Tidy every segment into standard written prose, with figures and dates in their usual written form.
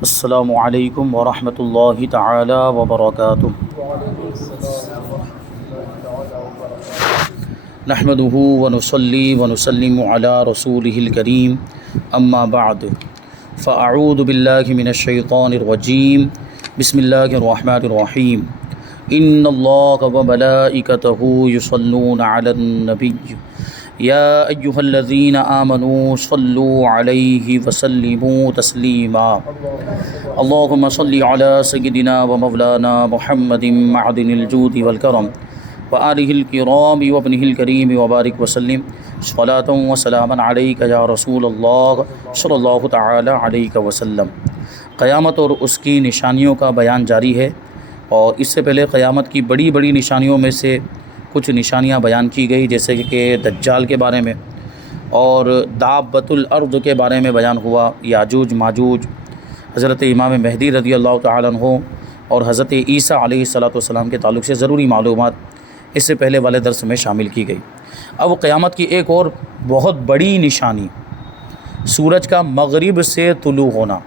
السلام علیکم ورحمۃ اللہ تعالی وبرکاتہ۔ نحمده ونصلي ونسلم على رسوله الكريم اما بعد فاعوذ باللہ من الشیطان الرجیم بسم اللہ الرحمن الرحیم ان اللہ وملائکتہ یصلون علی النبی یا ایہا الذین آمنوا صلوا علیہ وسلموا تسلیما اللہم صل علی سیدنا ومولانا محمد معدن الجود والکرم وآلہ الکرام وابنہ الکریم وبارک وسلم صلاۃ و سلاما علیک یا رسول اللہ صلی اللہ تعالی علیہ وسلم۔ قیامت اور اس کی نشانیوں کا بیان جاری ہے، اور اس سے پہلے قیامت کی بڑی بڑی نشانیوں میں سے کچھ نشانیاں بیان کی گئی، جیسے کہ دجال کے بارے میں اور دابۃ الارض کے بارے میں بیان ہوا، یاجوج ماجوج، حضرت امام مہدی رضی اللہ تعالیٰ عنہ اور حضرت عیسیٰ علیہ السلام کے تعلق سے ضروری معلومات اس سے پہلے والے درس میں شامل کی گئی۔ اب قیامت کی ایک اور بہت بڑی نشانی سورج کا مغرب سے طلوع ہونا،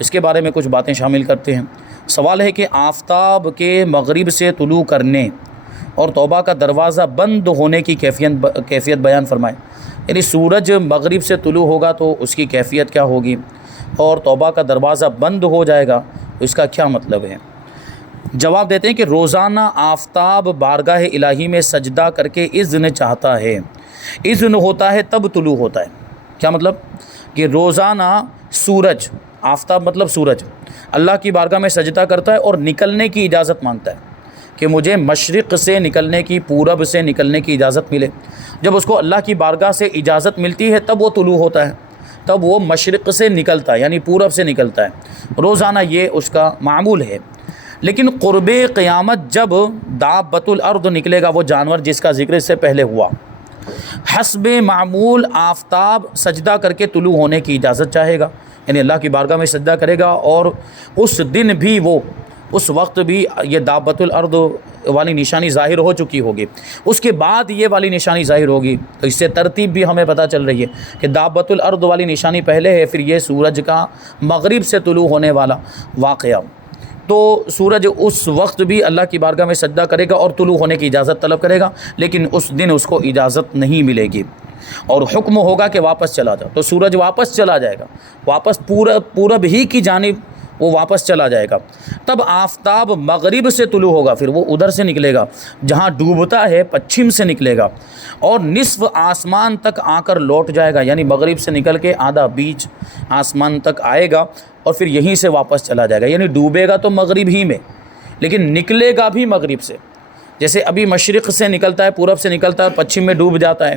اس کے بارے میں کچھ باتیں شامل کرتے ہیں۔ سوال ہے کہ آفتاب کے مغرب سے طلوع کرنے اور توبہ کا دروازہ بند ہونے کی کیفیت بیان فرمائے، یعنی سورج مغرب سے طلوع ہوگا تو اس کی کیفیت کیا ہوگی، اور توبہ کا دروازہ بند ہو جائے گا تو اس کا کیا مطلب ہے۔ جواب دیتے ہیں کہ روزانہ آفتاب بارگاہ الہی میں سجدہ کر کے اذن چاہتا ہے، اذن ہوتا ہے تب طلوع ہوتا ہے۔ کیا مطلب کہ روزانہ سورج، آفتاب مطلب سورج، اللہ کی بارگاہ میں سجدہ کرتا ہے اور نکلنے کی اجازت مانگتا ہے کہ مجھے مشرق سے نکلنے کی، پورب سے نکلنے کی اجازت ملے۔ جب اس کو اللہ کی بارگاہ سے اجازت ملتی ہے تب وہ طلوع ہوتا ہے، تب وہ مشرق سے نکلتا ہے، یعنی پورب سے نکلتا ہے۔ روزانہ یہ اس کا معمول ہے۔ لیکن قرب قیامت جب دابۃ الارض نکلے گا، وہ جانور جس کا ذکر اس سے پہلے ہوا، حسب معمول آفتاب سجدہ کر کے طلوع ہونے کی اجازت چاہے گا، یعنی اللہ کی بارگاہ میں سجدہ کرے گا، اور اس دن بھی وہ، اس وقت بھی یہ دابۃ الارض والی نشانی ظاہر ہو چکی ہوگی، اس کے بعد یہ والی نشانی ظاہر ہوگی۔ تو اس سے ترتیب بھی ہمیں پتہ چل رہی ہے کہ دابۃ الارض والی نشانی پہلے ہے، پھر یہ سورج کا مغرب سے طلوع ہونے والا واقعہ۔ تو سورج اس وقت بھی اللہ کی بارگاہ میں سجدہ کرے گا اور طلوع ہونے کی اجازت طلب کرے گا، لیکن اس دن اس کو اجازت نہیں ملے گی، اور حکم ہوگا کہ واپس چلا جاؤ۔ تو سورج واپس چلا جائے گا، واپس پورب ہی کی جانب وہ واپس چلا جائے گا۔ تب آفتاب مغرب سے طلوع ہوگا، پھر وہ ادھر سے نکلے گا جہاں ڈوبتا ہے، پچھم سے نکلے گا، اور نصف آسمان تک آ کر لوٹ جائے گا، یعنی مغرب سے نکل کے آدھا بیچ آسمان تک آئے گا اور پھر یہیں سے واپس چلا جائے گا، یعنی ڈوبے گا تو مغرب ہی میں، لیکن نکلے گا بھی مغرب سے۔ جیسے ابھی مشرق سے نکلتا ہے، پورب سے نکلتا ہے، پچھم میں ڈوب جاتا ہے،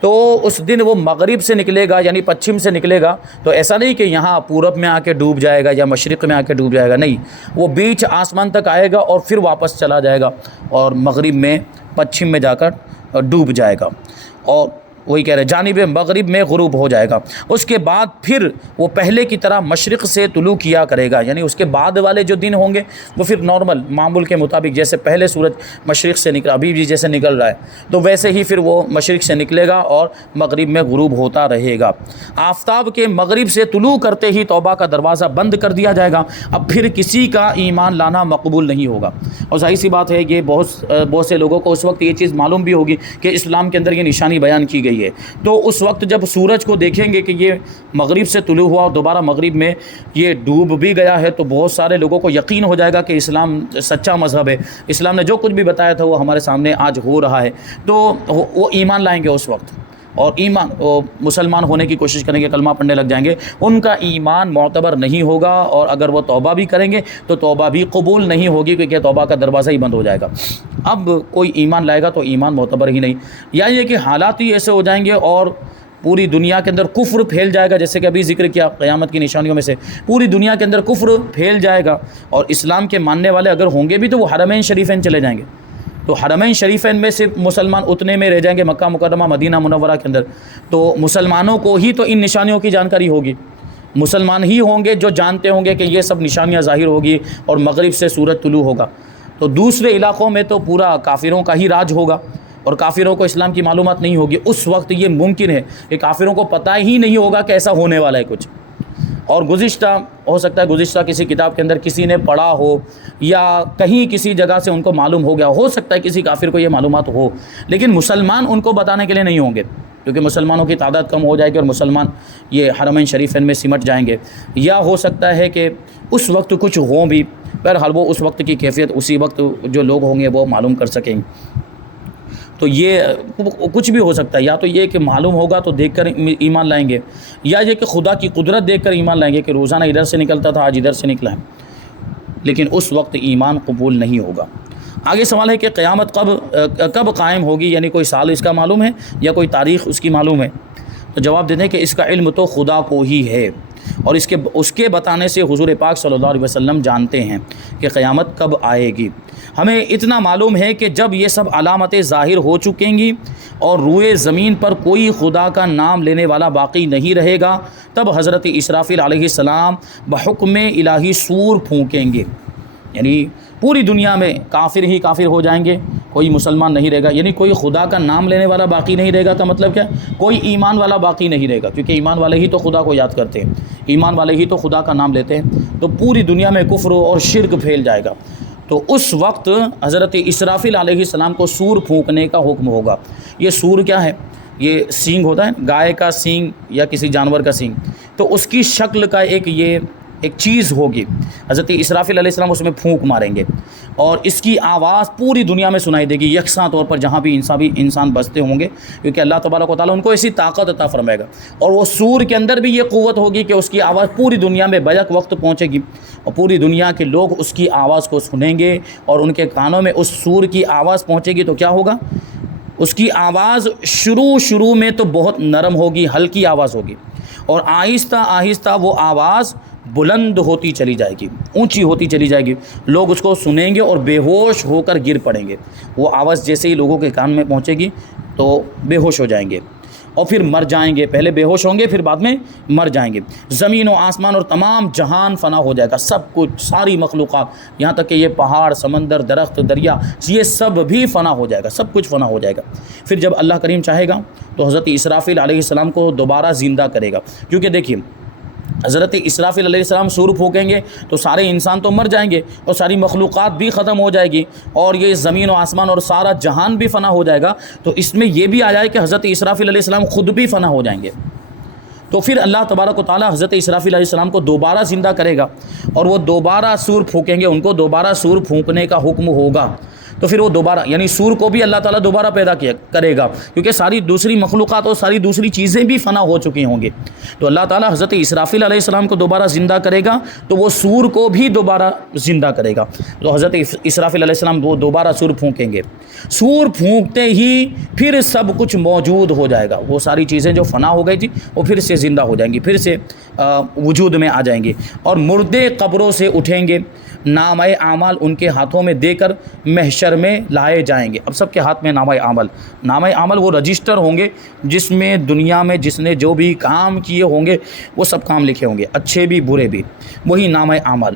تو اس دن وہ مغرب سے نکلے گا، یعنی پچھم سے نکلے گا۔ تو ایسا نہیں کہ یہاں پورب میں آ کے ڈوب جائے گا یا مشرق میں آ کے ڈوب جائے گا، نہیں، وہ بیچ آسمان تک آئے گا اور پھر واپس چلا جائے گا، اور مغرب میں، پچھم میں جا کر ڈوب جائے گا، اور وہی کہہ رہے جانب مغرب میں غروب ہو جائے گا۔ اس کے بعد پھر وہ پہلے کی طرح مشرق سے طلوع کیا کرے گا، یعنی اس کے بعد والے جو دن ہوں گے وہ پھر نارمل معمول کے مطابق، جیسے پہلے سورج مشرق سے نکلا، ابھی بھی جیسے نکل رہا ہے، تو ویسے ہی پھر وہ مشرق سے نکلے گا اور مغرب میں غروب ہوتا رہے گا۔ آفتاب کے مغرب سے طلوع کرتے ہی توبہ کا دروازہ بند کر دیا جائے گا، اب پھر کسی کا ایمان لانا مقبول نہیں ہوگا۔ اور ظاہر سی بات ہے، یہ بہت سے لوگوں کو اس وقت یہ چیز معلوم بھی ہوگی کہ اسلام کے اندر یہ نشانی بیان کی گئی ہے، تو اس وقت جب سورج کو دیکھیں گے کہ یہ مغرب سے طلوع ہوا اور دوبارہ مغرب میں یہ ڈوب بھی گیا ہے، تو بہت سارے لوگوں کو یقین ہو جائے گا کہ اسلام سچا مذہب ہے، اسلام نے جو کچھ بھی بتایا تھا وہ ہمارے سامنے آج ہو رہا ہے، تو وہ ایمان لائیں گے اس وقت، اور مسلمان ہونے کی کوشش کریں گے، کلمہ پڑھنے لگ جائیں گے۔ ان کا ایمان معتبر نہیں ہوگا، اور اگر وہ توبہ بھی کریں گے تو توبہ بھی قبول نہیں ہوگی، کیونکہ توبہ کا دروازہ ہی بند ہو جائے گا۔ اب کوئی ایمان لائے گا تو ایمان معتبر ہی نہیں، یا یہ کہ حالات ہی ایسے ہو جائیں گے اور پوری دنیا کے اندر کفر پھیل جائے گا، جیسے کہ ابھی ذکر کیا قیامت کی نشانیوں میں سے پوری دنیا کے اندر کفر پھیل جائے گا، اور اسلام کے ماننے والے اگر ہوں گے بھی تو وہ حرمین شریفین چلے جائیں گے، تو حرمین شریفین میں صرف مسلمان اتنے میں رہ جائیں گے، مکہ مکرمہ مدینہ منورہ کے اندر، تو مسلمانوں کو ہی تو ان نشانیوں کی جانکاری ہوگی، مسلمان ہی ہوں گے جو جانتے ہوں گے کہ یہ سب نشانیاں ظاہر ہوگی اور مغرب سے سورج طلوع ہوگا۔ تو دوسرے علاقوں میں تو پورا کافروں کا ہی راج ہوگا، اور کافروں کو اسلام کی معلومات نہیں ہوگی۔ اس وقت یہ ممکن ہے کہ کافروں کو پتہ ہی نہیں ہوگا کہ ایسا ہونے والا ہے کچھ۔ اور گزشتہ ہو سکتا ہے گزشتہ کسی کتاب کے اندر کسی نے پڑھا ہو یا کہیں کسی جگہ سے ان کو معلوم ہو گیا، ہو سکتا ہے کسی کافر کو یہ معلومات ہو، لیکن مسلمان ان کو بتانے کے لیے نہیں ہوں گے، کیونکہ مسلمانوں کی تعداد کم ہو جائے گی اور مسلمان یہ حرمین شریفین میں سمٹ جائیں گے، یا ہو سکتا ہے کہ اس وقت کچھ ہوں بھی، بہرحال وہ اس وقت کی کیفیت اسی وقت جو لوگ ہوں گے وہ معلوم کر سکیں گے۔ تو یہ کچھ بھی ہو سکتا ہے، یا تو یہ کہ معلوم ہوگا تو دیکھ کر ایمان لائیں گے، یا یہ کہ خدا کی قدرت دیکھ کر ایمان لائیں گے کہ روزانہ ادھر سے نکلتا تھا آج ادھر سے نکلا ہے، لیکن اس وقت ایمان قبول نہیں ہوگا۔ آگے سوال ہے کہ قیامت کب قائم ہوگی، یعنی کوئی سال اس کا معلوم ہے یا کوئی تاریخ اس کی معلوم ہے؟ تو جواب دیتے ہیں کہ اس کا علم تو خدا کو ہی ہے، اور اس کے بتانے سے حضور پاک صلی اللہ علیہ وسلم جانتے ہیں کہ قیامت کب آئے گی۔ ہمیں اتنا معلوم ہے کہ جب یہ سب علامتیں ظاہر ہو چکیں گی اور روئے زمین پر کوئی خدا کا نام لینے والا باقی نہیں رہے گا، تب حضرت اسرافیل علیہ السلام بحکم الہی سور پھونکیں گے، یعنی پوری دنیا میں کافر ہی کافر ہو جائیں گے، کوئی مسلمان نہیں رہے گا، یعنی کوئی خدا کا نام لینے والا باقی نہیں رہے گا کا مطلب کیا؟ کوئی ایمان والا باقی نہیں رہے گا، کیونکہ ایمان والے ہی تو خدا کو یاد کرتے ہیں، ایمان والے ہی تو خدا کا نام لیتے ہیں، تو پوری دنیا میں کفر اور شرک پھیل جائے گا۔ تو اس وقت حضرت اسرافیل علیہ السلام کو سور پھونکنے کا حکم ہوگا۔ یہ سور کیا ہے؟ یہ سینگ ہوتا ہے، گائے کا سینگ یا کسی جانور کا سینگ، تو اس کی شکل کا ایک چیز ہوگی، حضرت اسرافیل علیہ السلام اس میں پھونک ماریں گے اور اس کی آواز پوری دنیا میں سنائی دے گی، یکساں طور پر جہاں بھی انسان بستے ہوں گے، کیونکہ اللہ تبارک و تعالیٰ ان کو ایسی طاقت عطا فرمائے گا، اور وہ سور کے اندر بھی یہ قوت ہوگی کہ اس کی آواز پوری دنیا میں بیک وقت پہنچے گی، اور پوری دنیا کے لوگ اس کی آواز کو سنیں گے، اور ان کے کانوں میں اس سور کی آواز پہنچے گی تو کیا ہوگا؟ اس کی آواز شروع میں تو بہت نرم ہوگی، ہلکی آواز ہوگی، اور آہستہ آہستہ وہ آواز بلند ہوتی چلی جائے گی، اونچی ہوتی چلی جائے گی، لوگ اس کو سنیں گے اور بے ہوش ہو کر گر پڑیں گے۔ وہ آواز جیسے ہی لوگوں کے کان میں پہنچے گی تو بے ہوش ہو جائیں گے اور پھر مر جائیں گے، پہلے بے ہوش ہوں گے پھر بعد میں مر جائیں گے۔ زمین و آسمان اور تمام جہان فنا ہو جائے گا، سب کچھ، ساری مخلوقات، یہاں تک کہ یہ پہاڑ، سمندر، درخت، دریا، یہ سب بھی فنا ہو جائے گا، سب کچھ فنا ہو جائے گا۔ پھر جب اللہ کریم چاہے گا تو حضرت اسرافیل علیہ السلام کو دوبارہ زندہ کرے گا، کیونکہ دیکھیے حضرت اسرافیل علیہ السلام سور پھونکیں گے تو سارے انسان تو مر جائیں گے اور ساری مخلوقات بھی ختم ہو جائے گی، اور یہ زمین و آسمان اور سارا جہان بھی فنا ہو جائے گا، تو اس میں یہ بھی آ جائے کہ حضرت اسرافیل علیہ السلام خود بھی فنا ہو جائیں گے۔ تو پھر اللہ تبارک و تعالیٰ حضرت اسرافیل علیہ السلام کو دوبارہ زندہ کرے گا اور وہ دوبارہ سور پھونکیں گے، ان کو دوبارہ سور پھونکنے کا حکم ہوگا، تو پھر وہ دوبارہ، یعنی سور کو بھی اللہ تعالیٰ دوبارہ پیدا کرے گا، کیونکہ ساری دوسری مخلوقات اور ساری دوسری چیزیں بھی فنا ہو چکی ہوں گی، تو اللہ تعالیٰ حضرت اسرافیل علیہ السلام کو دوبارہ زندہ کرے گا تو وہ سور کو بھی دوبارہ زندہ کرے گا، تو حضرت اسرافیل علیہ السلام وہ دوبارہ سور پھونکیں گے، سور پھونکتے ہی پھر سب کچھ موجود ہو جائے گا، وہ ساری چیزیں جو فنا ہو گئی تھی وہ پھر سے زندہ ہو جائیں گی، پھر سے وجود میں آ جائیں گی، اور مردے قبروں سے اٹھیں گے، نامہ اعمال ان کے ہاتھوں میں دے کر محشر میں لائے جائیں گے۔ اب سب کے ہاتھ میں نامہ اعمال وہ رجسٹر ہوں گے جس میں دنیا میں جس نے جو بھی کام کیے ہوں گے وہ سب کام لکھے ہوں گے، اچھے بھی برے بھی، وہی نامہ اعمال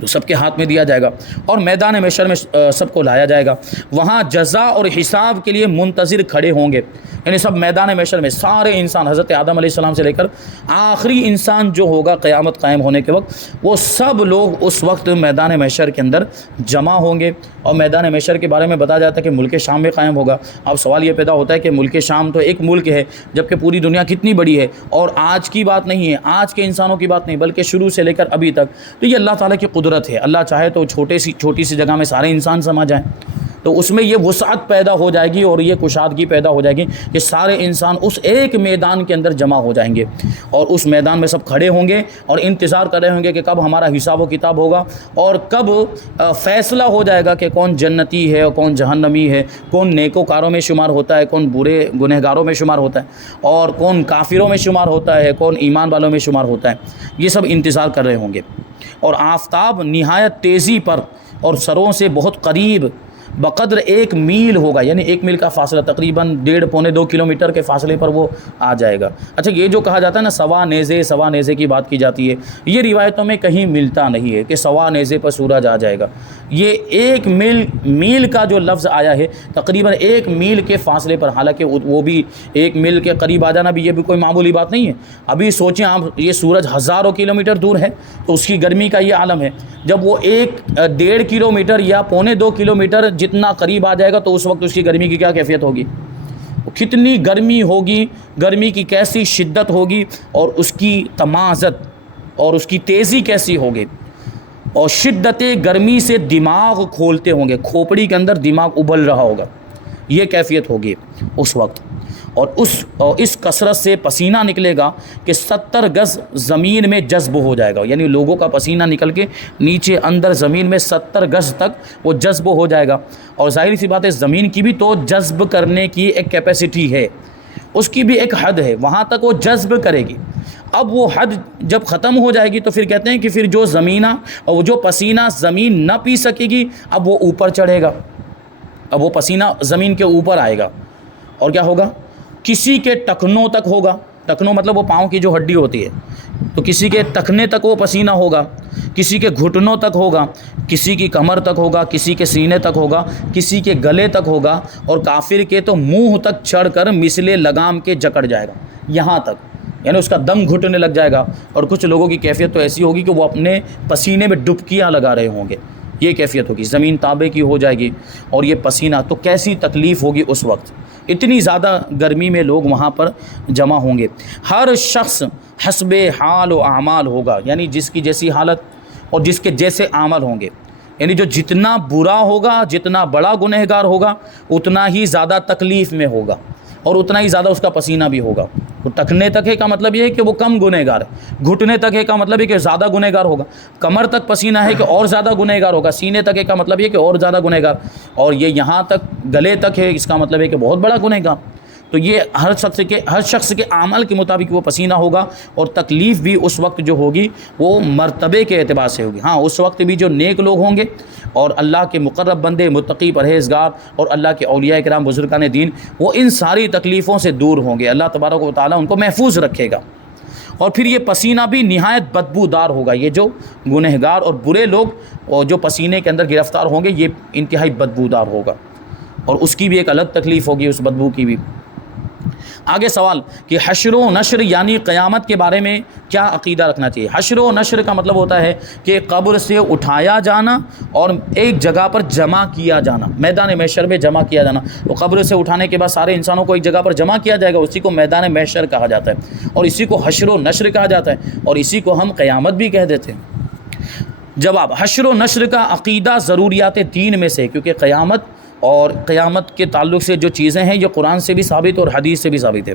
تو سب کے ہاتھ میں دیا جائے گا، اور میدان محشر میں سب کو لایا جائے گا، وہاں جزا اور حساب کے لیے منتظر کھڑے ہوں گے، یعنی سب میدان محشر میں سارے انسان، حضرت آدم علیہ السلام سے لے کر آخری انسان جو ہوگا قیامت قائم ہونے کے وقت، وہ سب لوگ اس وقت میدان محشر کے اندر جمع ہوں گے، اور میدان محشر کے بارے میں بتایا جاتا ہے کہ ملک شام میں قائم ہوگا۔ اب سوال یہ پیدا ہوتا ہے کہ ملک شام تو ایک ملک ہے، جبکہ پوری دنیا کتنی بڑی ہے، اور آج کی بات نہیں ہے، آج کے انسانوں کی بات نہیں، بلکہ شروع سے لے کر ابھی تک، تو یہ اللہ تعالیٰ کی قدرت ہے، اللہ چاہے تو چھوٹی سی جگہ میں سارے انسان سما جائیں، تو اس میں یہ وسعت پیدا ہو جائے گی اور یہ کشادگی پیدا ہو جائے گی کہ سارے انسان اس ایک میدان کے اندر جمع ہو جائیں گے، اور اس میدان میں سب کھڑے ہوں گے اور انتظار کر رہے ہوں گے کہ کب ہمارا حساب و کتاب ہوگا، اور کب فیصلہ ہو جائے گا کہ کون جنتی ہے اور کون جہنمی ہے، کون نیکوکاروں میں شمار ہوتا ہے، کون برے گنہگاروں میں شمار ہوتا ہے، اور کون کافروں میں شمار ہوتا ہے، کون ایمان والوں میں شمار ہوتا ہے، یہ سب انتظار کر رہے ہوں گے، اور آفتاب نہایت تیزی پر اور سروں سے بہت قریب بقدر 1 میل ہوگا، یعنی 1 میل کا فاصلہ تقریباً 1.5 پونے 2 کلومیٹر کے فاصلے پر وہ آ جائے گا۔ اچھا، یہ جو کہا جاتا ہے نا سوا نیزے کی بات کی جاتی ہے، یہ روایتوں میں کہیں ملتا نہیں ہے کہ سوا نیزے پر سورج آ جائے گا۔ یہ 1 میل کا جو لفظ آیا ہے تقریباً 1 میل کے فاصلے پر، حالانکہ وہ بھی 1 میل کے قریب آ جانا بھی یہ بھی کوئی معمولی بات نہیں ہے۔ ابھی سوچیں آپ، یہ سورج ہزاروں کلومیٹر دور ہے تو اس کی گرمی کا یہ عالم ہے، جب وہ 1.5 کلومیٹر یا پونے 2 کلومیٹر جتنا قریب آ جائے گا تو اس وقت اس کی گرمی کی کیا کیفیت ہوگی، کتنی گرمی ہوگی، گرمی کی کیسی شدت ہوگی، اور اس کی تمازت اور اس کی تیزی کیسی ہوگی، اور شدت گرمی سے دماغ کھولتے ہوں گے، کھوپڑی کے اندر دماغ ابل رہا ہوگا، یہ کیفیت ہوگی اس وقت۔ اور اس کثرت سے پسینہ نکلے گا کہ 70 گز زمین میں جذب ہو جائے گا، یعنی لوگوں کا پسینہ نکل کے نیچے اندر زمین میں 70 گز تک وہ جذب ہو جائے گا۔ اور ظاہر سی بات ہے زمین کی بھی تو جذب کرنے کی ایک کیپیسٹی ہے، اس کی بھی ایک حد ہے، وہاں تک وہ جذب کرے گی۔ اب وہ حد جب ختم ہو جائے گی تو پھر کہتے ہیں کہ پھر جو جو پسینہ زمین نہ پی سکے گی اب وہ اوپر چڑھے گا، اب وہ پسینہ زمین کے اوپر آئے گا، اور کیا ہوگا، کسی کے ٹخنوں تک ہوگا، ٹخنوں مطلب وہ پاؤں کی جو ہڈی ہوتی ہے، تو کسی کے ٹخنے تک وہ پسینہ ہوگا، کسی کے گھٹنوں تک ہوگا، کسی کی کمر تک ہوگا، کسی کے سینے تک ہوگا، کسی کے گلے تک ہوگا، اور کافر کے تو منہ تک چڑھ کر مثل لگام کے جکڑ جائے گا یہاں تک، یعنی اس کا دم گھٹنے لگ جائے گا۔ اور کچھ لوگوں کی کیفیت تو ایسی ہوگی کہ وہ اپنے پسینے میں ڈبکیاں لگا رہے ہوں گے، یہ کیفیت ہوگی، زمین تابے کی ہو جائے گی، اور یہ پسینہ تو کیسی تکلیف ہوگی اس وقت، اتنی زیادہ گرمی میں لوگ وہاں پر جمع ہوں گے۔ ہر شخص حسب حال و اعمال ہوگا، یعنی جس کی جیسی حالت اور جس کے جیسے عمل ہوں گے، یعنی جو جتنا برا ہوگا، جتنا بڑا گنہگار ہوگا، اتنا ہی زیادہ تکلیف میں ہوگا، اور اتنا ہی زیادہ اس کا پسینہ بھی ہوگا۔ تو ٹخنے تک ہے کا مطلب یہ ہے کہ وہ کم گنہگار ہے، گھٹنے تک ہے کا مطلب ہے کہ زیادہ گنہگار ہوگا، کمر تک پسینہ ہے کہ اور زیادہ گنہگار ہوگا، سینے تک ہے کا مطلب یہ کہ اور زیادہ گنہگار، اور یہ یہاں تک گلے تک ہے اس کا مطلب ہے کہ بہت بڑا گنہگار۔ تو یہ ہر شخص کے اعمال کے مطابق وہ پسینہ ہوگا، اور تکلیف بھی اس وقت جو ہوگی وہ مرتبے کے اعتبار سے ہوگی۔ ہاں، اس وقت بھی جو نیک لوگ ہوں گے اور اللہ کے مقرب بندے، متقی، پرہیزگار اور اللہ کے اولیاء کرام، بزرگان دین، وہ ان ساری تکلیفوں سے دور ہوں گے، اللہ تبارک و تعالیٰ ان کو محفوظ رکھے گا۔ اور پھر یہ پسینہ بھی نہایت بدبودار ہوگا، یہ جو گنہگار اور برے لوگ اور جو پسینے کے اندر گرفتار ہوں گے یہ انتہائی بدبودار ہوگا، اور اس کی بھی ایک الگ تکلیف ہوگی، اس بدبو کی بھی۔ آگے سوال کہ حشر و نشر یعنی قیامت کے بارے میں کیا عقیدہ رکھنا چاہیے۔ حشر و نشر کا مطلب ہوتا ہے کہ قبر سے اٹھایا جانا اور ایک جگہ پر جمع کیا جانا، میدان محشر میں جمع کیا جانا۔ تو قبر سے اٹھانے کے بعد سارے انسانوں کو ایک جگہ پر جمع کیا جائے گا، اسی کو میدان محشر کہا جاتا ہے، اور اسی کو حشر و نشر کہا جاتا ہے، اور اسی کو ہم قیامت بھی کہہ دیتے ہیں۔ جواب، حشر و نشر کا عقیدہ ضروریات دین میں سے، کیونکہ قیامت کے تعلق سے جو چیزیں ہیں یہ قرآن سے بھی ثابت اور حدیث سے بھی ثابت ہے۔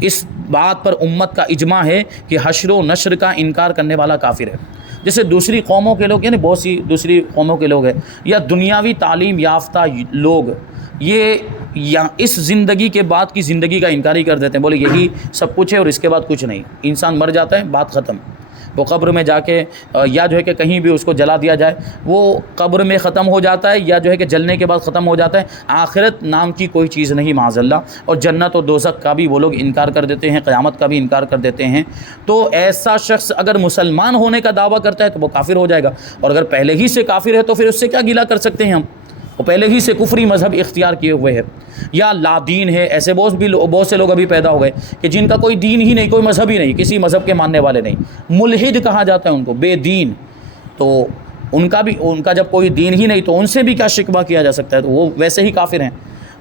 اس بات پر امت کا اجماع ہے کہ حشر و نشر کا انکار کرنے والا کافر ہے۔ جیسے دوسری قوموں کے لوگ، یعنی بہت سی دوسری قوموں کے لوگ ہیں یا دنیاوی تعلیم یافتہ لوگ، یہ اس زندگی کے بعد کی زندگی کا انکار ہی کر دیتے ہیں، بولے یہی سب کچھ ہے اور اس کے بعد کچھ نہیں، انسان مر جاتا ہے بات ختم، وہ قبر میں جا کے یا جو ہے کہ کہیں بھی اس کو جلا دیا جائے وہ قبر میں ختم ہو جاتا ہے، یا جو ہے کہ جلنے کے بعد ختم ہو جاتا ہے، آخرت نام کی کوئی چیز نہیں معاذ اللہ۔ اور جنت و دوزخ کا بھی وہ لوگ انکار کر دیتے ہیں، قیامت کا بھی انکار کر دیتے ہیں۔ تو ایسا شخص اگر مسلمان ہونے کا دعویٰ کرتا ہے تو وہ کافر ہو جائے گا، اور اگر پہلے ہی سے کافر ہے تو پھر اس سے کیا گلہ کر سکتے ہیں ہم، وہ پہلے ہی سے کفری مذہب اختیار کیے ہوئے ہے، یا لا دین ہے۔ ایسے بہت سے لوگ ابھی پیدا ہو گئے کہ جن کا کوئی دین ہی نہیں، کوئی مذہب ہی نہیں، کسی مذہب کے ماننے والے نہیں، ملحد کہا جاتا ہے ان کو، بے دین۔ تو ان کا جب کوئی دین ہی نہیں تو ان سے بھی کیا شکوہ کیا جا سکتا ہے، تو وہ ویسے ہی کافر ہیں،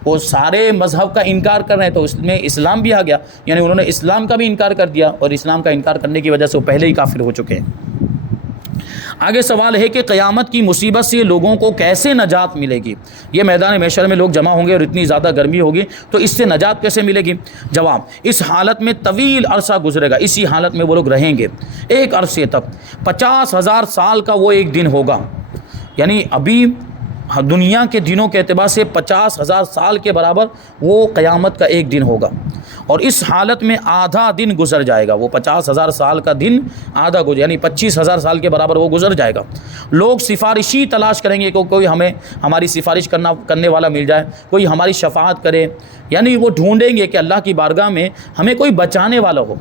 وہ سارے مذہب کا انکار کر رہے ہیں، تو اس میں اسلام بھی آ گیا، یعنی انہوں نے اسلام کا بھی انکار کر دیا، اور اسلام کا انکار کرنے کی وجہ سے وہ پہلے ہی کافر ہو چکے ہیں۔ آگے سوال ہے کہ قیامت کی مصیبت سے لوگوں کو کیسے نجات ملے گی؟ یہ میدان محشر میں لوگ جمع ہوں گے اور اتنی زیادہ گرمی ہوگی، تو اس سے نجات کیسے ملے گی؟ جواب، اس حالت میں طویل عرصہ گزرے گا، اسی حالت میں وہ لوگ رہیں گے ایک عرصے تک، 50,000 سال کا وہ ایک دن ہوگا، یعنی ابھی دنیا کے دنوں کے اعتبار سے 50,000 سال کے برابر وہ قیامت کا ایک دن ہوگا، اور اس حالت میں آدھا دن گزر جائے گا۔ وہ 50,000 سال کا دن آدھا گزر، یعنی 25,000 سال کے برابر وہ گزر جائے گا۔ لوگ سفارشی تلاش کریں گے کہ کوئی ہمیں ہماری سفارش کرنے والا مل جائے، کوئی ہماری شفاعت کرے، یعنی وہ ڈھونڈیں گے کہ اللہ کی بارگاہ میں ہمیں کوئی بچانے والا ہو،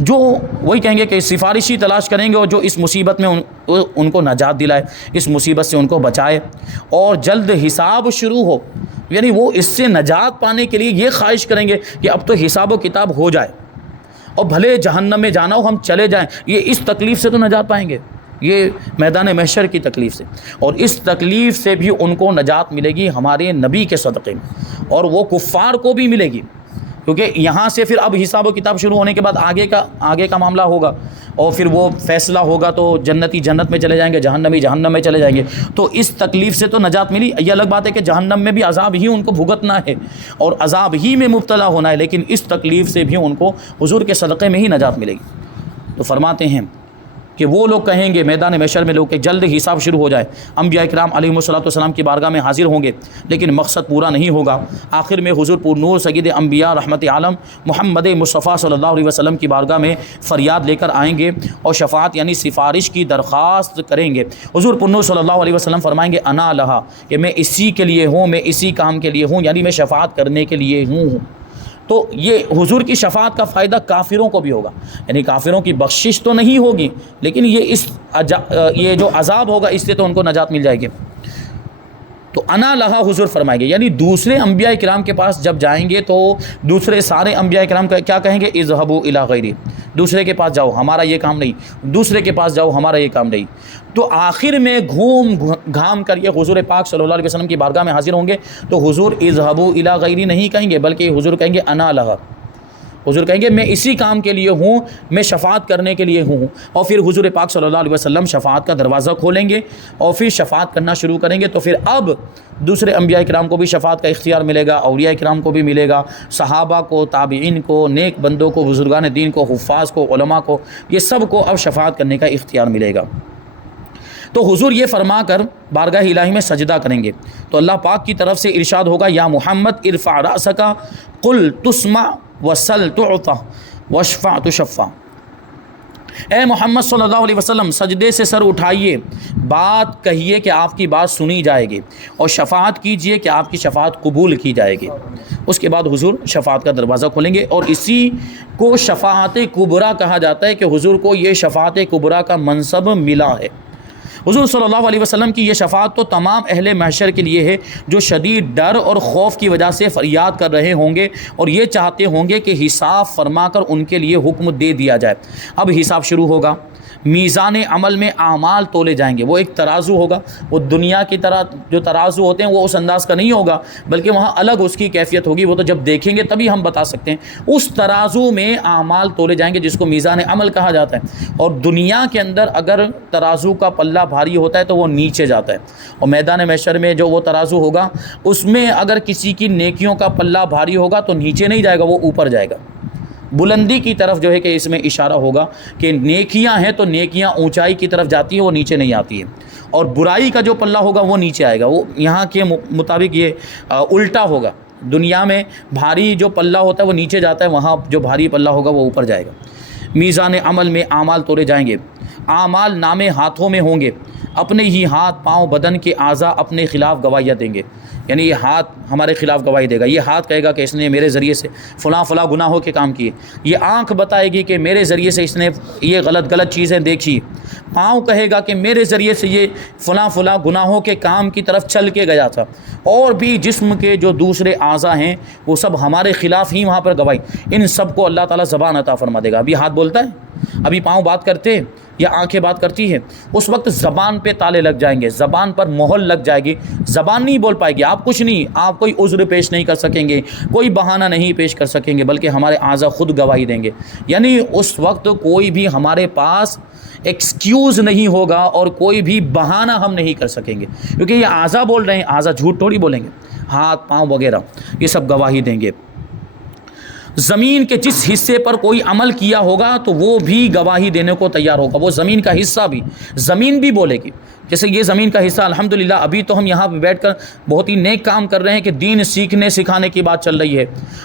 جو وہی کہیں گے کہ سفارشی تلاش کریں گے، اور جو اس مصیبت میں ان کو نجات دلائے، اس مصیبت سے ان کو بچائے، اور جلد حساب شروع ہو، یعنی وہ اس سے نجات پانے کے لیے یہ خواہش کریں گے کہ اب تو حساب و کتاب ہو جائے، اور بھلے جہنم میں جانا ہو ہم چلے جائیں، یہ اس تکلیف سے تو نجات پائیں گے، یہ میدان محشر کی تکلیف سے، اور اس تکلیف سے بھی ان کو نجات ملے گی ہمارے نبی کے صدقے میں، اور وہ کفار کو بھی ملے گی، کیونکہ یہاں سے پھر اب حساب و کتاب شروع ہونے کے بعد آگے کا معاملہ ہوگا، اور پھر وہ فیصلہ ہوگا، تو جنتی جنت میں چلے جائیں گے، جہنمی جہنم میں چلے جائیں گے۔ تو اس تکلیف سے تو نجات ملی۔ یہ الگ بات ہے کہ جہنم میں بھی عذاب ہی ان کو بھگتنا ہے اور عذاب ہی میں مبتلا ہونا ہے، لیکن اس تکلیف سے بھی ان کو حضور کے صدقے میں ہی نجات ملے گی۔ تو فرماتے ہیں کہ وہ لوگ کہیں گے میدان محشر میں لوگ کہ جلد حساب شروع ہو جائے، انبیاء کرام علیہم الصلوۃ والسلام کی بارگاہ میں حاضر ہوں گے، لیکن مقصد پورا نہیں ہوگا۔ آخر میں حضور پر نور سید انبیاء رحمت عالم محمد مصطفیٰ صلی اللہ علیہ وسلم کی بارگاہ میں فریاد لے کر آئیں گے اور شفاعت یعنی سفارش کی درخواست کریں گے۔ حضور پر نور صلی اللہ علیہ وسلم فرمائیں گے انا لہا، کہ میں اسی کے لیے ہوں، میں اسی کام کے لیے ہوں، یعنی میں شفاعت کرنے کے لیے ہوں۔ تو یہ حضور کی شفاعت کا فائدہ کافروں کو بھی ہوگا، یعنی کافروں کی بخشش تو نہیں ہوگی، لیکن یہ جو عذاب ہوگا اس سے تو ان کو نجات مل جائے گی۔ تو انا لہا حضور فرمائیں گے، یعنی دوسرے انبیاء کرام کے پاس جب جائیں گے تو دوسرے سارے انبیاء کرام کیا کہیں گے؟ اذهبوا الی غیری، دوسرے کے پاس جاؤ، ہمارا یہ کام نہیں، دوسرے کے پاس جاؤ، ہمارا یہ کام نہیں۔ تو آخر میں گھوم گھام کر یہ حضور پاک صلی اللہ علیہ وسلم کی بارگاہ میں حاضر ہوں گے، تو حضور اذهبوا الی غیری نہیں کہیں گے، بلکہ حضور کہیں گے انا لہا، حضور کہیں گے میں اسی کام کے لیے ہوں، میں شفاعت کرنے کے لیے ہوں۔ اور پھر حضور پاک صلی اللہ علیہ وسلم شفاعت کا دروازہ کھولیں گے اور پھر شفاعت کرنا شروع کریں گے۔ تو پھر اب دوسرے انبیاء کرام کو بھی شفاعت کا اختیار ملے گا، اولیاء کرام کو بھی ملے گا، صحابہ کو، تابعین کو، نیک بندوں کو، بزرگان دین کو، حفاظ کو، علماء کو، یہ سب کو اب شفاعت کرنے کا اختیار ملے گا۔ تو حضور یہ فرما کر بارگاہ الہی میں سجدہ کریں گے، تو اللہ پاک کی طرف سے ارشاد ہوگا یا محمد ارفع رأسک قل تسمع وسل تعطى واشفع تشفع، اے محمد صلی اللہ علیہ وسلم سجدے سے سر اٹھائیے، بات کہیے کہ آپ کی بات سنی جائے گی، اور شفاعت کیجئے کہ آپ کی شفاعت قبول کی جائے گی۔ اس کے بعد حضور شفاعت کا دروازہ کھولیں گے، اور اسی کو شفاعت کبریٰ کہا جاتا ہے کہ حضور کو یہ شفاعت کبریٰ کا منصب ملا ہے۔ حضور صلی اللہ علیہ وسلم کی یہ شفاعت تو تمام اہل محشر کے لیے ہے جو شدید ڈر اور خوف کی وجہ سے فریاد کر رہے ہوں گے اور یہ چاہتے ہوں گے کہ حساب فرما کر ان کے لیے حکم دے دیا جائے۔ اب حساب شروع ہوگا، میزان عمل میں اعمال تولے جائیں گے، وہ ایک ترازو ہوگا، وہ دنیا کی طرح جو ترازو ہوتے ہیں وہ اس انداز کا نہیں ہوگا، بلکہ وہاں الگ اس کی کیفیت ہوگی، وہ تو جب دیکھیں گے تبھی ہم بتا سکتے ہیں۔ اس ترازو میں اعمال تولے جائیں گے جس کو میزان عمل کہا جاتا ہے، اور دنیا کے اندر اگر ترازو کا پلہ بھاری ہوتا ہے تو وہ نیچے جاتا ہے، اور میدان محشر میں جو وہ ترازو ہوگا اس میں اگر کسی کی نیکیوں کا پلہ بھاری ہوگا تو نیچے نہیں جائے گا، وہ اوپر جائے گا، بلندی کی طرف جو ہے کہ اس میں اشارہ ہوگا کہ نیکیاں ہیں تو نیکیاں اونچائی کی طرف جاتی ہیں، وہ نیچے نہیں آتی ہیں، اور برائی کا جو پلہ ہوگا وہ نیچے آئے گا، وہ یہاں کے مطابق یہ الٹا ہوگا، دنیا میں بھاری جو پلہ ہوتا ہے وہ نیچے جاتا ہے، وہاں جو بھاری پلہ ہوگا وہ اوپر جائے گا۔ میزان عمل میں اعمال تولے جائیں گے، اعمال نامے ہاتھوں میں ہوں گے، اپنے ہی ہاتھ پاؤں بدن کے اعضاء اپنے خلاف گواہیاں دیں گے، یعنی یہ ہاتھ ہمارے خلاف گواہی دے گا، یہ ہاتھ کہے گا کہ اس نے میرے ذریعے سے فلاں فلاں گناہوں کے کام کیے، یہ آنکھ بتائے گی کہ میرے ذریعے سے اس نے یہ غلط چیزیں دیکھی، پاؤں کہے گا کہ میرے ذریعے سے یہ فلاں فلاں گناہوں کے کام کی طرف چل کے گیا تھا، اور بھی جسم کے جو دوسرے اعضاء ہیں وہ سب ہمارے خلاف ہی وہاں پر گواہی، ان سب کو اللہ تعالیٰ زبان عطا فرما دے گا۔ ابھی ہاتھ بولتا ہے، ابھی پاؤں بات کرتے ہیں یا آنکھیں بات کرتی ہے، اس وقت زبان پہ تالے لگ جائیں گے، زبان پر مہر لگ جائے گی، زبان نہیں بول پائے گی، آپ کچھ نہیں، آپ کوئی عذر پیش نہیں کر سکیں گے، کوئی بہانہ نہیں پیش کر سکیں گے، بلکہ ہمارے اعضاء خود گواہی دیں گے، یعنی اس وقت کوئی بھی ہمارے پاس ایکسکیوز نہیں ہوگا اور کوئی بھی بہانہ ہم نہیں کر سکیں گے، کیونکہ یہ اعضاء بول رہے ہیں، اعضاء جھوٹ تھوڑی بولیں گے، ہاتھ پاؤں وغیرہ یہ سب گواہی دیں گے۔ زمین کے جس حصے پر کوئی عمل کیا ہوگا تو وہ بھی گواہی دینے کو تیار ہوگا، وہ زمین کا حصہ بھی، زمین بھی بولے گی۔ جیسے یہ زمین کا حصہ الحمدللہ ابھی تو ہم یہاں پہ بیٹھ کر بہت ہی نیک کام کر رہے ہیں کہ دین سیکھنے سکھانے کی بات چل رہی ہے،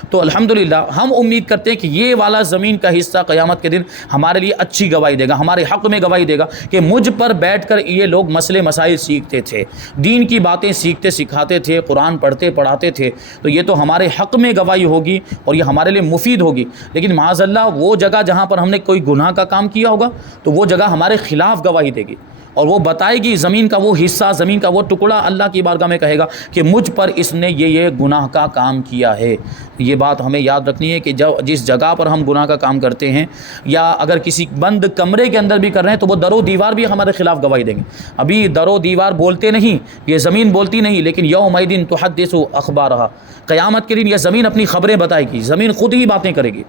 تو الحمدللہ ہم امید کرتے ہیں کہ یہ والا زمین کا حصہ قیامت کے دن ہمارے لیے اچھی گواہی دے گا، ہمارے حق میں گواہی دے گا کہ مجھ پر بیٹھ کر یہ لوگ مسئلے مسائل سیکھتے تھے، دین کی باتیں سیکھتے سکھاتے تھے، قرآن پڑھتے پڑھاتے تھے، تو یہ تو ہمارے حق میں گواہی ہوگی اور یہ ہمارے لیے مفید ہوگی۔ لیکن معاذ اللہ وہ جگہ جہاں پر ہم نے کوئی گناہ کا کام کیا ہوگا تو وہ جگہ ہمارے خلاف گواہی دے گی اور وہ بتائے گی، زمین کا وہ حصہ، زمین کا وہ ٹکڑا اللہ کی بارگاہ میں کہے گا کہ مجھ پر اس نے یہ گناہ کا کام کیا ہے۔ یہ بات ہمیں یاد رکھنی ہے کہ جس جگہ پر ہم گناہ کا کام کرتے ہیں یا اگر کسی بند کمرے کے اندر بھی کر رہے ہیں تو وہ در و دیوار بھی ہمارے خلاف گواہی دیں گے۔ ابھی در و دیوار بولتے نہیں، یہ زمین بولتی نہیں، لیکن یومئذ تحدث اخبارہا، قیامت کے دن یہ زمین اپنی خبریں بتائے گی، زمین خود ہی باتیں کرے گی۔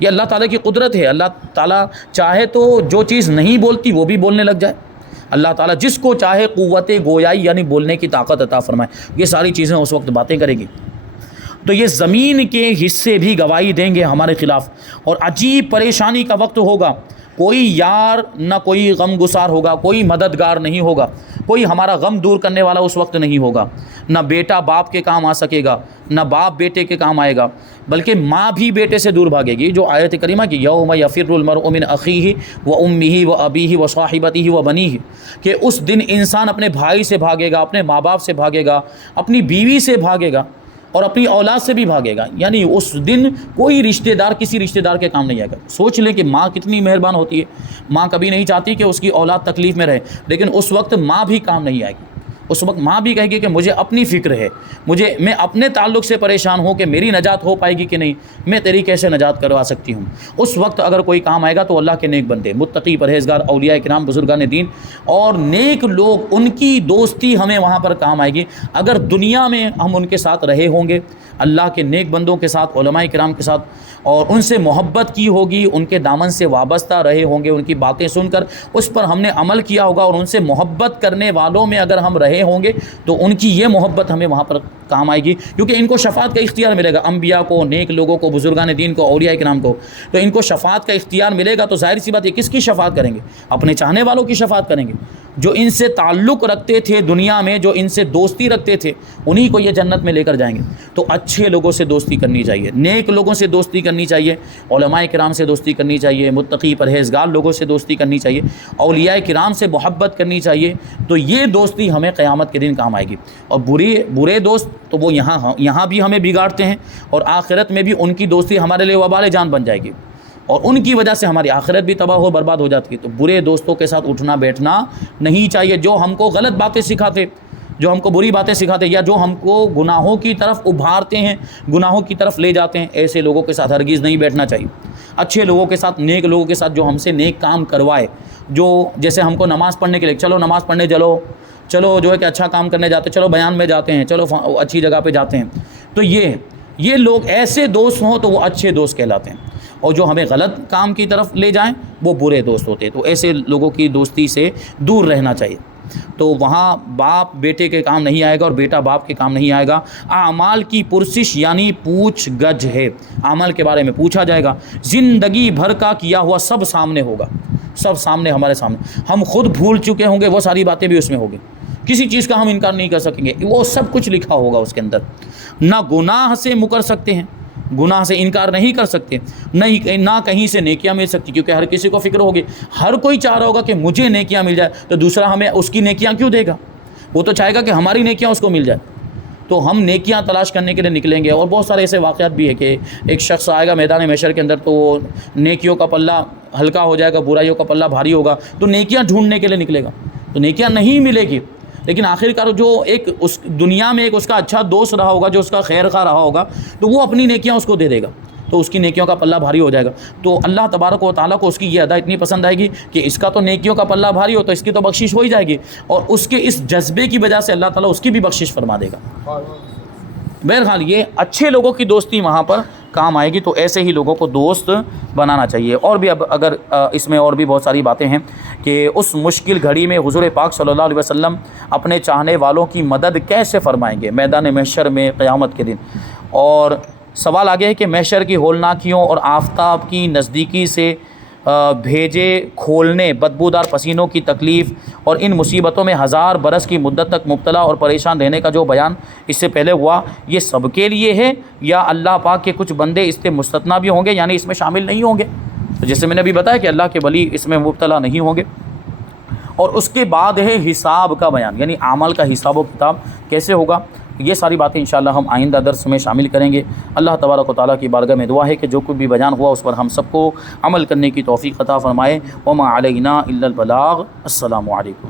یہ اللہ تعالیٰ کی قدرت ہے، اللہ تعالیٰ چاہے تو جو چیز نہیں بولتی وہ بھی بولنے لگ جائے۔ اللہ تعالیٰ جس کو چاہے قوت گویائی یعنی بولنے کی طاقت عطا فرمائے، یہ ساری چیزیں اس وقت باتیں کرے گی۔ تو یہ زمین کے حصے بھی گواہی دیں گے ہمارے خلاف، اور عجیب پریشانی کا وقت ہوگا، کوئی یار نہ کوئی غم گسار ہوگا، کوئی مددگار نہیں ہوگا، کوئی ہمارا غم دور کرنے والا اس وقت نہیں ہوگا، نہ بیٹا باپ کے کام آ سکے گا، نہ باپ بیٹے کے کام آئے گا، بلکہ ماں بھی بیٹے سے دور بھاگے گی۔ جو آیت کریمہ کی یوم یفر المرء من اخیہ و امہ و ابیہ و صاحبتہ و بنیہ، کہ اس دن انسان اپنے بھائی سے بھاگے گا، اپنے ماں باپ سے بھاگے گا، اپنی بیوی سے بھاگے گا اور اپنی اولاد سے بھی بھاگے گا، یعنی اس دن کوئی رشتہ دار کسی رشتہ دار کے کام نہیں آئے گا۔ سوچ لیں کہ ماں کتنی مہربان ہوتی ہے، ماں کبھی نہیں چاہتی کہ اس کی اولاد تکلیف میں رہے، لیکن اس وقت ماں بھی کام نہیں آئے گی۔ اس وقت ماں بھی کہے گی کہ مجھے اپنی فکر ہے، میں اپنے تعلق سے پریشان ہوں کہ میری نجات ہو پائے گی کہ نہیں، میں تیری کیسے نجات کروا سکتی ہوں۔ اس وقت اگر کوئی کام آئے گا تو اللہ کے نیک بندے، متقی، پرہیزگار، اولیاء کرام، بزرگان دین اور نیک لوگ، ان کی دوستی ہمیں وہاں پر کام آئے گی۔ اگر دنیا میں ہم ان کے ساتھ رہے ہوں گے، اللہ کے نیک بندوں کے ساتھ، علماء کرام کے ساتھ، اور ان سے محبت کی ہوگی، ان کے دامن سے وابستہ رہے ہوں گے، ان کی باتیں سن کر اس پر ہم نے عمل کیا ہوگا، اور ان سے محبت کرنے والوں میں اگر ہم رہے ہوں گے تو ان کی یہ محبت ہمیں وہاں پر کام آئے گی، کیونکہ ان کو شفاعت کا اختیار ملے گا، انبیاء کو، نیک لوگوں کو، بزرگان دین کو، اولیاء کرام کو، تو ان کو شفاعت کا اختیار ملے گا۔ تو ظاہر سی بات ہے کس کی شفاعت کریں گے؟ اپنے چاہنے والوں کی شفاعت کریں گے، جو ان سے تعلق رکھتے تھے دنیا میں، جو ان سے دوستی رکھتے تھے، انہی کو یہ جنت میں لے کر جائیں گے۔ تو اچھے لوگوں سے دوستی کرنی چاہیے، نیک لوگوں سے دوستی کرنی چاہیے، علماء کرام سے دوستی کرنی چاہیے، متقی پرہیزگار لوگوں سے دوستی کرنی چاہیے، اولیاء کرام سے محبت کرنی چاہیے۔ تو یہ دوستی ہمیں قیامت کے دن کام آئے گی۔ اور برے دوست تو وہ یہاں بھی ہمیں بگاڑتے ہیں، اور آخرت میں بھی ان کی دوستی ہمارے لیے وبال جان بن جائے گی، اور ان کی وجہ سے ہماری آخرت بھی تباہ و برباد ہو جاتی ہے۔ تو برے دوستوں کے ساتھ اٹھنا بیٹھنا نہیں چاہیے، جو ہم کو غلط باتیں سکھاتے، جو ہم کو بری باتیں سکھاتے، یا جو ہم کو گناہوں کی طرف ابھارتے ہیں، گناہوں کی طرف لے جاتے ہیں، ایسے لوگوں کے ساتھ ہرگز نہیں بیٹھنا چاہیے۔ اچھے لوگوں کے ساتھ، نیک لوگوں کے ساتھ، جو ہم سے نیک کام کروائے، جو جیسے ہم کو نماز پڑھنے کے لیے، چلو نماز پڑھنے چلو جو ہے کہ اچھا کام کرنے جاتے، چلو بیان میں جاتے ہیں، چلو اچھی جگہ پہ جاتے ہیں، تو یہ لوگ ایسے دوست ہوں تو وہ اچھے دوست کہلاتے ہیں، اور جو ہمیں غلط کام کی طرف لے جائیں وہ برے دوست ہوتے ہیں۔ تو ایسے لوگوں کی دوستی سے دور رہنا چاہیے۔ تو وہاں باپ بیٹے کے کام نہیں آئے گا اور بیٹا باپ کے کام نہیں آئے گا۔ اعمال کی پرسش یعنی پوچھ گچھ ہے، عمل کے بارے میں پوچھا جائے گا، زندگی بھر کا کیا ہوا سب سامنے ہوگا، سب سامنے، ہمارے سامنے، ہم خود بھول چکے ہوں گے، وہ ساری باتیں بھی اس میں ہوگی، کسی چیز کا ہم انکار نہیں کر سکیں گے، وہ سب کچھ لکھا ہوگا اس کے اندر۔ نہ گناہ سے مکر سکتے ہیں، گناہ سے انکار نہیں کر سکتے، نہ کہیں سے نیکیاں مل سکتی، کیونکہ ہر کسی کو فکر ہوگی، ہر کوئی چاہ رہا ہوگا کہ مجھے نیکیاں مل جائے، تو دوسرا ہمیں اس کی نیکیاں کیوں دے گا؟ وہ تو چاہے گا کہ ہماری نیکیاں اس کو مل جائے۔ تو ہم نیکیاں تلاش کرنے کے لیے نکلیں گے، اور بہت سارے ایسے واقعات بھی ہے کہ ایک شخص آئے گا میدان محشر کے اندر، تو وہ نیکیوں کا پلہ ہلکا ہو جائے گا، برائیوں کا پلہ بھاری ہوگا، تو نیکیاں ڈھونڈنے کے لیے نکلے گا، تو نیکیاں نہیں ملے گی۔ لیکن آخرکار جو ایک اس دنیا میں ایک اس کا اچھا دوست رہا ہوگا، جو اس کا خیر خواہ رہا ہوگا، تو وہ اپنی نیکیاں اس کو دے دے گا، تو اس کی نیکیوں کا پلہ بھاری ہو جائے گا۔ تو اللہ تبارک و تعالیٰ کو اس کی یہ ادا اتنی پسند آئے گی کہ اس کا تو نیکیوں کا پلہ بھاری ہو تو اس کی تو بخشش ہو ہی جائے گی، اور اس کے اس جذبے کی وجہ سے اللہ تعالیٰ اس کی بھی بخشش فرما دے گا۔ بہرحال یہ اچھے لوگوں کی دوستی وہاں پر کام آئے گی، تو ایسے ہی لوگوں کو دوست بنانا چاہیے۔ اور بھی اب اگر اس میں اور بھی بہت ساری باتیں ہیں کہ اس مشکل گھڑی میں حضور پاک صلی اللہ علیہ وسلم اپنے چاہنے والوں کی مدد کیسے فرمائیں گے میدان محشر میں قیامت کے دن، اور سوال آگے ہے کہ محشر کی ہولناکیوں اور آفتاب کی نزدیکی سے بھیجے کھولنے، بدبودار پسینوں کی تکلیف اور ان مصیبتوں میں 1000 برس کی مدت تک مبتلا اور پریشان رہنے کا جو بیان اس سے پہلے ہوا، یہ سب کے لیے ہے یا اللہ پاک کے کچھ بندے اس سے مستثنیٰ بھی ہوں گے، یعنی اس میں شامل نہیں ہوں گے؟ تو جیسے میں نے ابھی بتایا کہ اللہ کے ولی اس میں مبتلا نہیں ہوں گے۔ اور اس کے بعد ہے حساب کا بیان، یعنی اعمال کا حساب و کتاب کیسے ہوگا۔ یہ ساری باتیں انشاءاللہ ہم آئندہ درس میں شامل کریں گے۔ اللہ تبارک و تعالیٰ کی بارگاہ میں دعا ہے کہ جو کچھ بھی بیان ہوا اس پر ہم سب کو عمل کرنے کی توفیق عطا فرمائے۔ وما علینا الا البلاغ۔ السلام علیکم۔